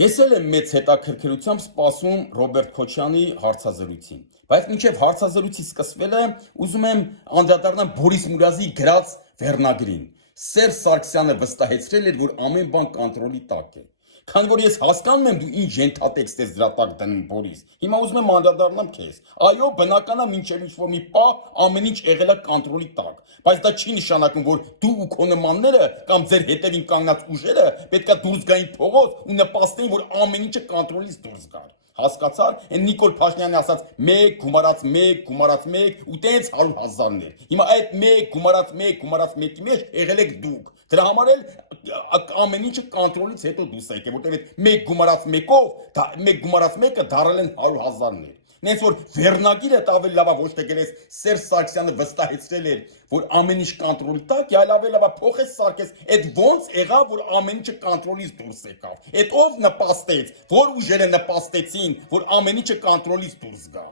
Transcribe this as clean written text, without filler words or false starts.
Ես էլ եմ մեծ հետաքրքրությամբ սպասում Ռոբերտ Քոչյանի հարցազրույցին, բայց մինչև հարցազրույցի սկսվելը ուզում եմ անդրադառնալ Բորիս Մուրազի գրած վերնագրին։ Սերժ Սարգսյանը վստահեցրել էր, որ ամեն բան կոնտրոլի տակ է։ Քանի որ ես հասկանում եմ դու ինչ ենթատեքստ ես դրա տակ դնում, Բորիս, հիմա ուզում եմ անդրադառնամ քեզ։ Այո, բնական է, մինչև ինչ-որ մի պահ ամեն ինչ եղել է կոնտրոլի տակ, բայց դա չի նշանակում, որ դու ու քո նմանները կամ ձեր հետևին կանգնած ուժերը պետքա դուրս գային փողոց ու նպաստեին, որ ամեն ինչը կոնտրոլից դուրս գար։ Հասկացար, այն Նիկոլ Փաշինյանի ասած 1 գումարած 1 գումարած 1 ու տենց 100,000-ներ։ Հիմա այդ 1 գումարած 1 գումարած 1-ի մեջ եղել եք դուք։ Դրա համար էլ ամեն ինչը կոնտրոլից հետո դուրս եկե, որտեղ այդ 1 գումարած 1-ով, 1 գումարած 1-ը դարել են 100,000-ներ։ Նենց որ վերնագիրը ավելի լավ է ոչ թե գրես Սերժ Սարգսյանը վստահեցրել էր, որ ամեն ինչ կոնտրոլի տակ է, այլ ավելի լավ է փոխես սարքես, այդ ոնց եղավ, որ ամեն ինչը կոնտրոլից դուրս եկավ։ Այդ ով նպաստեց, որ ուժերը նպաստեցին, որ ամեն ինչը կոնտրոլից դուրս գա։